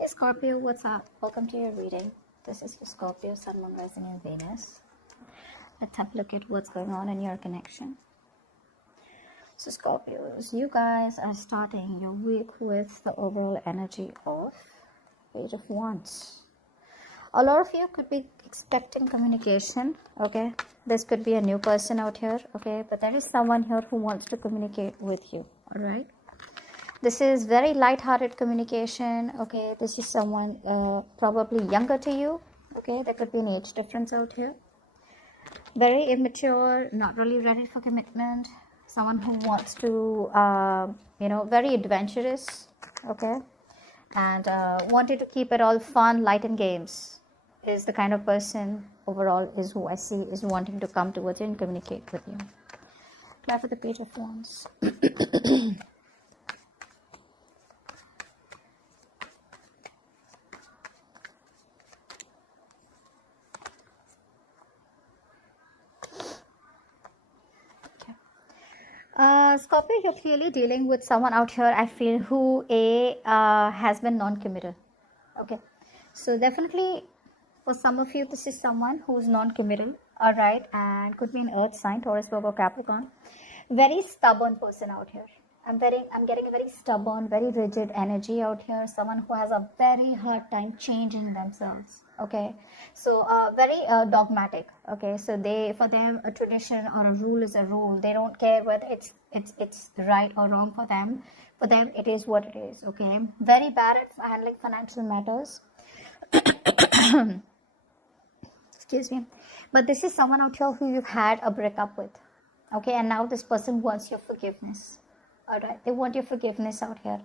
Hey Scorpio, what's up? Welcome to your reading. This is for Scorpio, Sun, Moon, Rising, and Venus. Let's have a look at what's going on in your connection. So Scorpios, you guys are starting your week with the overall energy of Page of Wands. A lot of you could be expecting communication, okay? This could be a new person out here, okay? But there is someone here who wants to communicate with you, all right? This is very light-hearted communication, okay? This is someone probably younger to you, okay? There could be an age difference out here. Very immature, not really ready for commitment. Someone who wants to, very adventurous, okay? And wanted to keep it all fun, light and games is the kind of person overall is who I see is wanting to come towards you and communicate with you. Try for the Page of Wands. Scorpio, you're clearly dealing with someone out here, I feel, who has been non-committal. Okay. So definitely for some of you, this is someone who is non-committal. All right. And could be an earth sign, Taurus, Virgo, Capricorn. Very stubborn person out here. I'm getting a very stubborn, very rigid energy out here. Someone who has a very hard time changing themselves. Okay, so very dogmatic. Okay, so for them a tradition or a rule is a rule. They don't care whether it's right or wrong for them. For them, it is what it is. Okay, very bad at handling financial matters. Excuse me, but this is someone out here who you've had a breakup with. Okay, and now this person wants your forgiveness. All right, they want your forgiveness out here,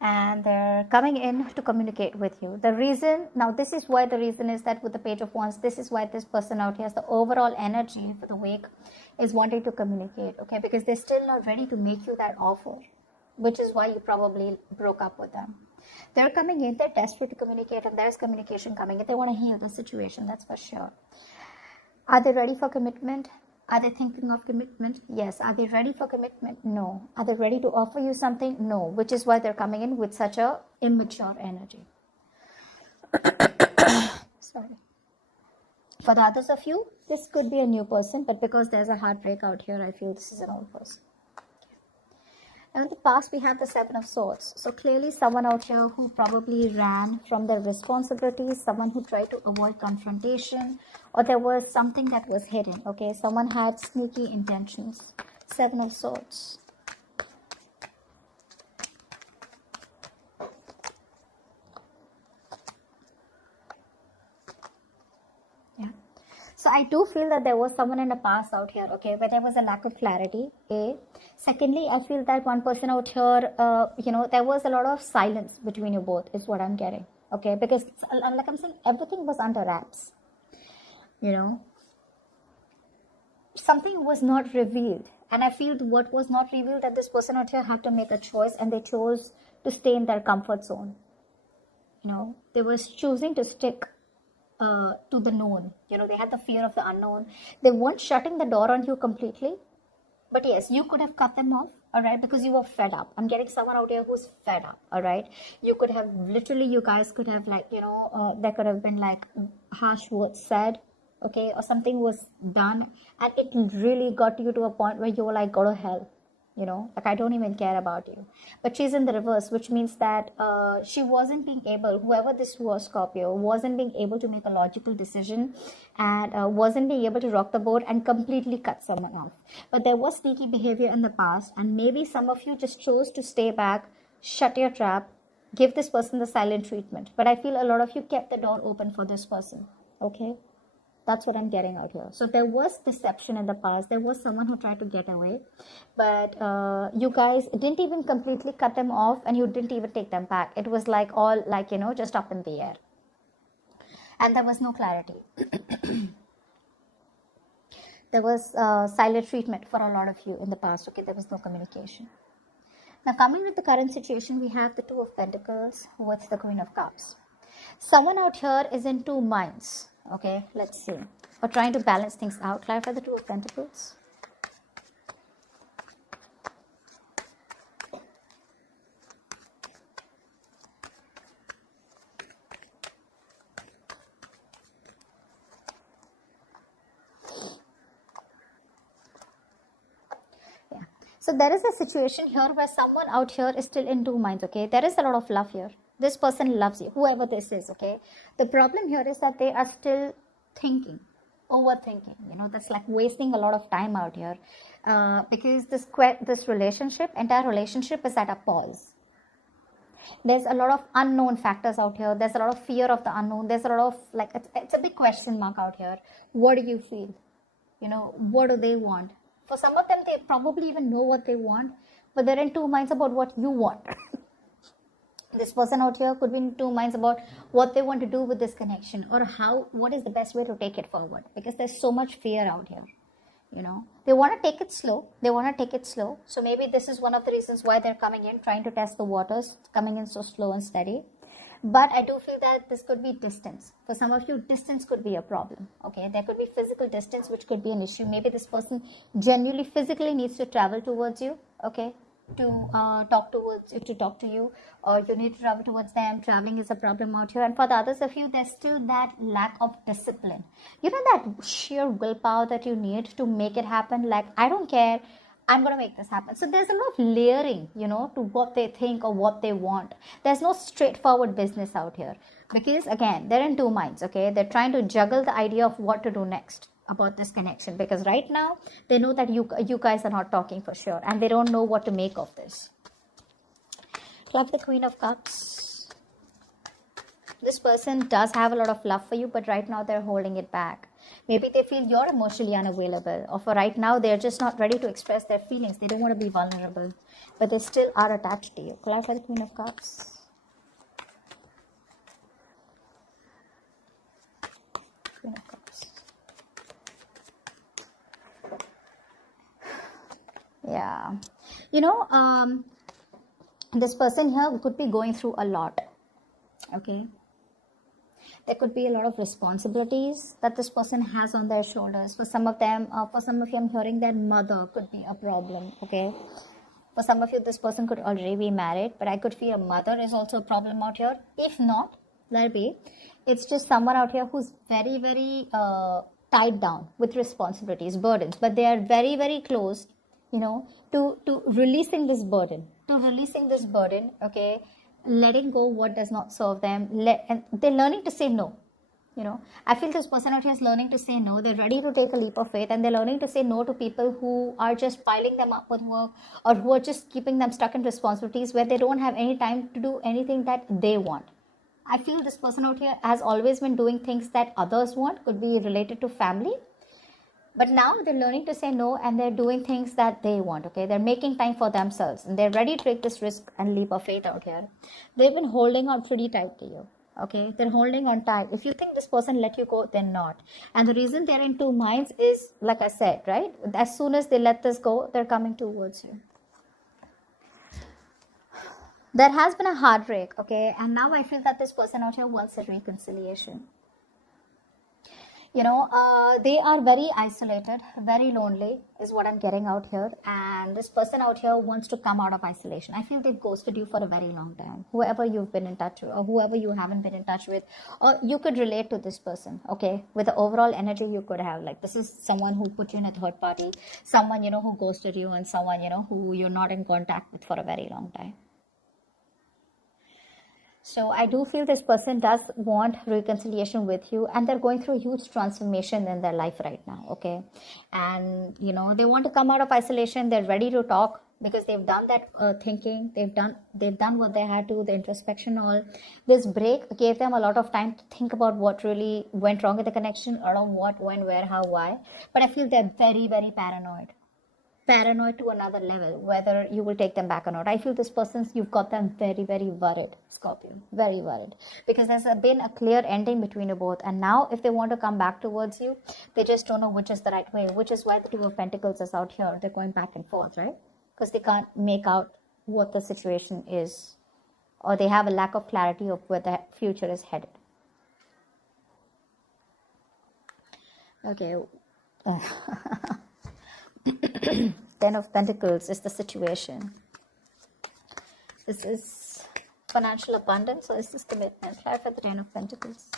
and they're coming in to communicate with you. The reason, now this is why the reason is that with the Page of Wands, this is why this person out here has the overall energy for the week is wanting to communicate, okay, because they're still not ready to make you that offer, which is why you probably broke up with them. They're coming in, they're desperate to communicate, and there's communication coming in. They want to heal the situation, that's for sure. Are they ready for commitment? Are they thinking of commitment? Yes. Are they ready for commitment? No. Are they ready to offer you something? No. Which is why they're coming in with such a immature energy. Sorry. For the others of you, this could be a new person, but because there's a heartbreak out here, I feel this is an old person. And in the past, we have the Seven of Swords. So clearly someone out here who probably ran from their responsibilities, someone who tried to avoid confrontation, or there was something that was hidden, okay? Someone had sneaky intentions. Seven of Swords. Yeah. So I do feel that there was someone in the past out here, okay, where there was a lack of clarity, A. Secondly, I feel that one person out here, there was a lot of silence between you both is what I'm getting, okay? Because like I'm saying, everything was under wraps, Something was not revealed. And I feel what was not revealed that this person out here had to make a choice and they chose to stay in their comfort zone. They were choosing to stick to the known. They had the fear of the unknown. They weren't shutting the door on you completely. But yes, you could have cut them off, all right, because you were fed up. I'm getting someone out here who's fed up, all right. You could have you guys could have there could have been like harsh words said, okay, or something was done, and it really got you to a point where you were like, go to hell, like I don't even care about you. But she's in the reverse, which means that she wasn't being able, whoever this was, Scorpio, wasn't being able to make a logical decision and wasn't being able to rock the boat and completely cut someone off. But there was sneaky behavior in the past, and maybe some of you just chose to stay back, shut your trap, give this person the silent treatment. But I feel a lot of you kept the door open for this person, okay? That's what I'm getting out here. So there was deception in the past. There was someone who tried to get away. But you guys didn't even completely cut them off, and you didn't even take them back. It was like all just up in the air. And there was no clarity. There was silent treatment for a lot of you in the past. Okay, there was no communication. Now coming with the current situation, we have the Two of Pentacles with the Queen of Cups. Someone out here is in two minds. Okay, let's see. Or trying to balance things out. Clarify the Two of Pentacles. So there is a situation here where someone out here is still in two minds, okay? There is a lot of love here. This person loves you, whoever this is, okay? The problem here is that they are still thinking, overthinking, that's like wasting a lot of time out here, because this relationship, entire relationship is at a pause. There's a lot of unknown factors out here. There's a lot of fear of the unknown. There's a lot of, like, it's a big question mark out here. What do you feel? What do they want? For some of them, they probably even know what they want, but they're in two minds about what you want. This person out here could be in two minds about what they want to do with this connection, or what is the best way to take it forward, because there's so much fear out here. They want to take it slow. So maybe this is one of the reasons why they're coming in, trying to test the waters, coming in so slow and steady. But I do feel that this could be distance. For some of you, distance could be a problem. Okay, there could be physical distance, which could be an issue. Maybe this person genuinely physically needs to travel towards you. Okay, to talk to you, or you need to travel towards them. Traveling is a problem out here. And for the others of you, there's still that lack of discipline. That sheer willpower that you need to make it happen. Like, I don't care, I'm going to make this happen. So there's a lot of layering, to what they think or what they want. There's no straightforward business out here, because again, they're in two minds. Okay, they're trying to juggle the idea of what to do next about this connection, because right now they know that you guys are not talking for sure, and they don't know what to make of this. Love the Queen of Cups. This person does have a lot of love for you, but right now they're holding it back. Maybe they feel you're emotionally unavailable, or for right now they're just not ready to express their feelings. They don't want to be vulnerable, but they still are attached to you. Clarify the Queen of Cups. Queen of Cups. Yeah, this person here could be going through a lot. Okay, there could be a lot of responsibilities that this person has on their shoulders. For some of them, for some of you, I'm hearing that mother could be a problem. Okay, for some of you, this person could already be married, but I could feel a mother is also a problem out here. If not, let it be. It's just someone out here who's very, very tied down with responsibilities, burdens, but they are very, very close, to releasing this burden. Okay, letting go what does not serve them, and they're learning to say no. I feel this person out here is learning to say no. They're ready to take a leap of faith, and they're learning to say no to people who are just piling them up with work, or who are just keeping them stuck in responsibilities where they don't have any time to do anything that they want. I feel this person out here has always been doing things that others want, could be related to family. But now they're learning to say no, and they're doing things that they want. Okay, they're making time for themselves, and they're ready to take this risk and leap of faith out here. They've been holding on pretty tight to you. Okay, they're holding on tight. If you think this person let you go, they're not. And the reason they're in two minds is, like I said, right? As soon as they let this go, they're coming towards you. There has been a heartbreak, okay? And now I feel that this person out here wants a reconciliation. They are very isolated, very lonely is what I'm getting out here. And this person out here wants to come out of isolation. I feel they've ghosted you for a very long time. Whoever you've been in touch with, or whoever you haven't been in touch with, or you could relate to this person, okay? With the overall energy you could have. Like, this is someone who put you in a third party, someone, who ghosted you, and someone, who you're not in contact with for a very long time. So I do feel this person does want reconciliation with you, and they're going through a huge transformation in their life right now, okay? And, they want to come out of isolation. They're ready to talk, because they've done that thinking. They've done what they had to, the introspection, all. This break gave them a lot of time to think about what really went wrong with the connection, or what, when, where, how, why. But I feel they're very, very paranoid to another level, whether you will take them back or not. I feel this person's, you've got them very, very worried, Scorpio, very worried, because there's been a clear ending between you both. And now if they want to come back towards you, they just don't know which is the right way, which is why the Two of Pentacles is out here. They're going back and forth, right? Because they can't make out what the situation is, or they have a lack of clarity of where the future is headed. Okay. Ten of Pentacles is the situation. This is financial abundance, or is this commitment? Clarify the Ten of Pentacles.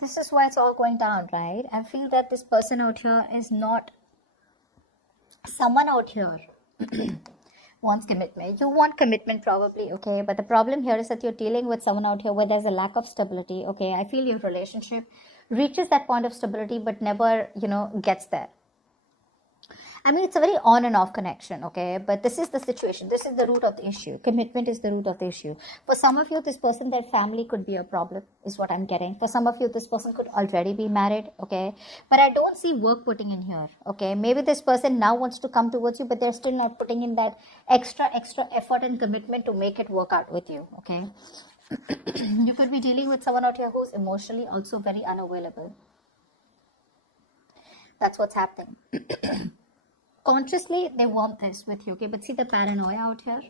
this is why it's all going down, right? I feel that this person out here is not someone out here wants commitment. You want commitment probably, okay? But the problem here is that you're dealing with someone out here where there's a lack of stability, okay? I feel your relationship reaches that point of stability but never, gets there. I mean, it's a very on and off connection, okay? But this is the situation. This is the root of the issue. Commitment is the root of the issue. For some of you, this person, their family could be a problem, is what I'm getting. For some of you, this person could already be married, okay? But I don't see work putting in here, okay? Maybe this person now wants to come towards you, but they're still not putting in that extra effort and commitment to make it work out with you, okay? You could be dealing with someone out here who's emotionally also very unavailable. That's what's happening. Consciously, they want this with you, okay? But see the paranoia out here?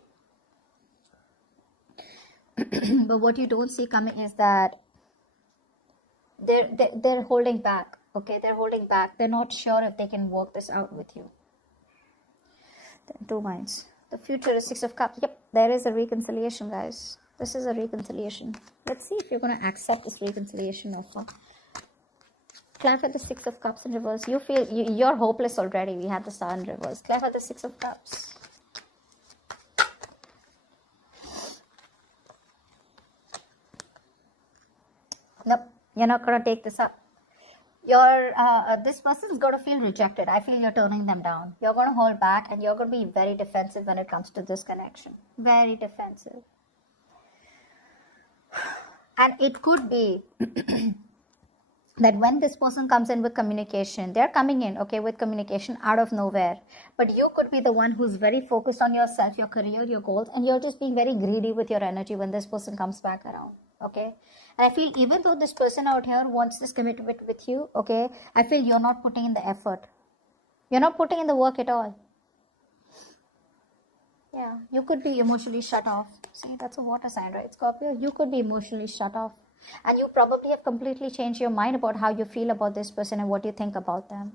But what you don't see coming is that they're holding back, okay? They're holding back. They're not sure if they can work this out with you. Then 2 minds. The future is 6 of Cups. Yep, there is a reconciliation, guys. This is a reconciliation. Let's see if you're going to accept this reconciliation offer. Clap at the 6 of Cups in reverse. You feel you're hopeless already. We had the Star in reverse. Clap at the 6 of Cups. Nope, you're not going to take this up. This person's going to feel rejected. I feel you're turning them down. You're going to hold back and you're going to be very defensive when it comes to this connection. Very defensive. And it could be that when this person comes in with communication, they're coming in, okay, with communication out of nowhere. But you could be the one who's very focused on yourself, your career, your goals, and you're just being very greedy with your energy when this person comes back around, okay? And I feel even though this person out here wants this commitment with you, okay, I feel you're not putting in the effort. You're not putting in the work at all. Yeah, you could be emotionally shut off. See, that's a water sign, right, Scorpio? You could be emotionally shut off. And you probably have completely changed your mind about how you feel about this person and what you think about them.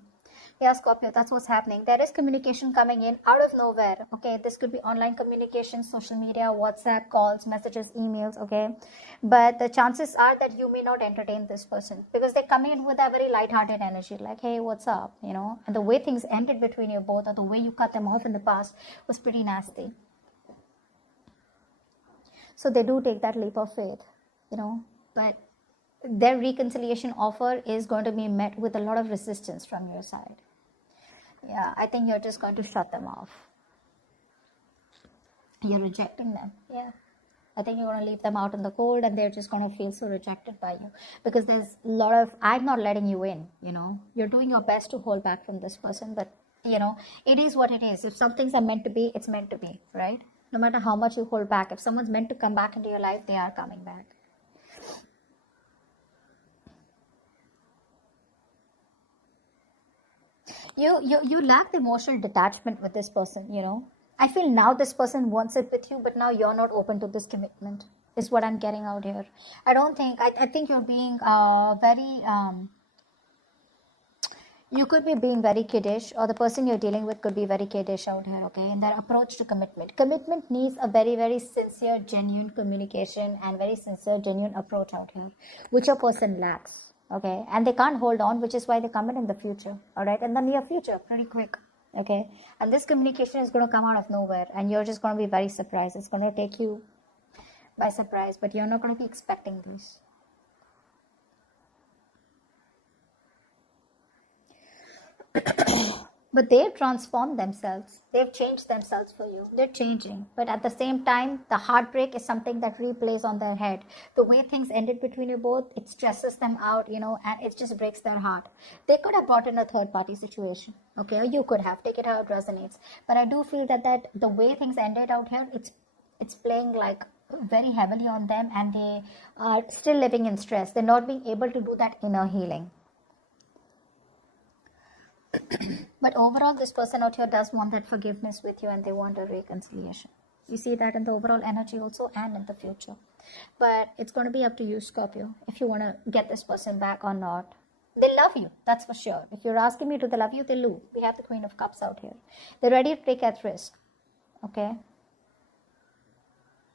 Yeah, Scorpio, that's what's happening. There is communication coming in out of nowhere. Okay, this could be online communication, social media, WhatsApp, calls, messages, emails, okay? But the chances are that you may not entertain this person because they're coming in with a very lighthearted energy, like, hey, what's up, And the way things ended between you both or the way you cut them off in the past was pretty nasty. So they do take that leap of faith, But their reconciliation offer is going to be met with a lot of resistance from your side. Yeah, I think you're just going to shut them off. You're rejecting them. Yeah. I think you're going to leave them out in the cold and they're just going to feel so rejected by you. Because there's a lot of, I'm not letting you in, You're doing your best to hold back from this person, but, it is what it is. If some things are meant to be, it's meant to be, right? No matter how much you hold back. If someone's meant to come back into your life, they are coming back. You lack the emotional detachment with this person, I feel now this person wants it with you, but now you're not open to this commitment, is what I'm getting out here. I think you're being you could be being very kiddish, or the person you're dealing with could be very kiddish out here, okay, in their approach to commitment. Commitment needs a very, very sincere, genuine communication and very sincere, genuine approach out here, which a person lacks. Okay, and they can't hold on, which is why they come in the future, all right, in the near future, pretty quick, okay, and this communication is going to come out of nowhere, and you're just going to be very surprised. It's going to take you by surprise, but you're not going to be expecting this. But they've transformed themselves. They've changed themselves for you. They're changing. But at the same time, the heartbreak is something that replays on their head. The way things ended between you both, it stresses them out, and it just breaks their heart. They could have brought in a third-party situation, okay? Or you could have. Take it how it resonates. But I do feel that the way things ended out here, it's playing like very heavily on them, and they are still living in stress. They're not being able to do that inner healing. But overall, this person out here does want that forgiveness with you, and they want a reconciliation. You see that in the overall energy also and in the future. But it's going to be up to you, Scorpio, if you want to get this person back or not. They love you, that's for sure. If you're asking me, do they love you? They do. We have the Queen of Cups out here. They're ready to take that risk, okay?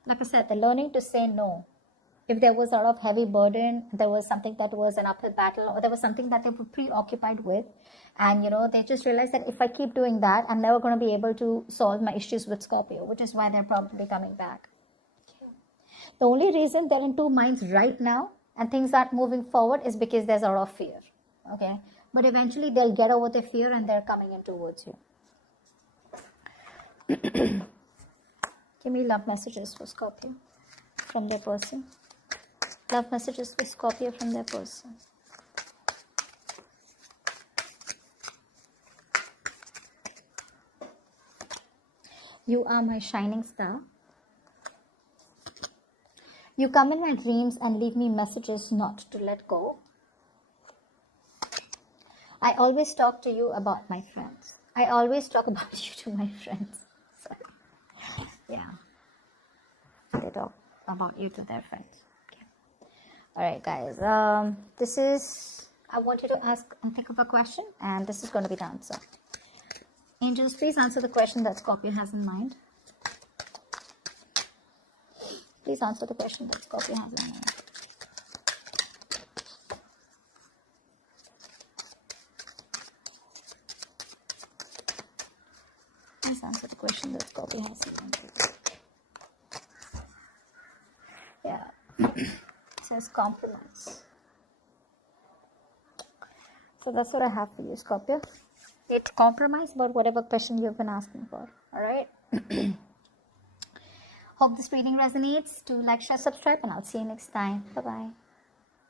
Like I said, they're learning to say no. if there was a lot of heavy burden, there was something that was an uphill battle, or there was something that they were preoccupied with, and they just realized that if I keep doing that, I'm never going to be able to solve my issues with Scorpio, which is why they're probably coming back. The only reason they're in two minds right now and things aren't moving forward is because there's a lot of fear. Okay, but eventually they'll get over the fear and they're coming in towards you. Give me love messages for Scorpio from their person. Love messages for Scorpio from their person. You are my shining star. You come in my dreams and leave me messages not to let go. I always talk to you about my friends. I always talk about you to my friends. So, yeah. They talk about you to their friends. Okay. All right, guys. I want you to ask and think of a question, and this is going to be the answer. Angels, please answer the question that Scorpio has in mind. Please answer the question that Scorpio has in mind. Please answer the question that Scorpio has in mind. Yeah. It says compromise. So that's what I have for you, Scorpio. It's compromise about whatever question you've been asking for. Alright? Hope this reading resonates. Do like, share, subscribe, and I'll see you next time. Bye-bye.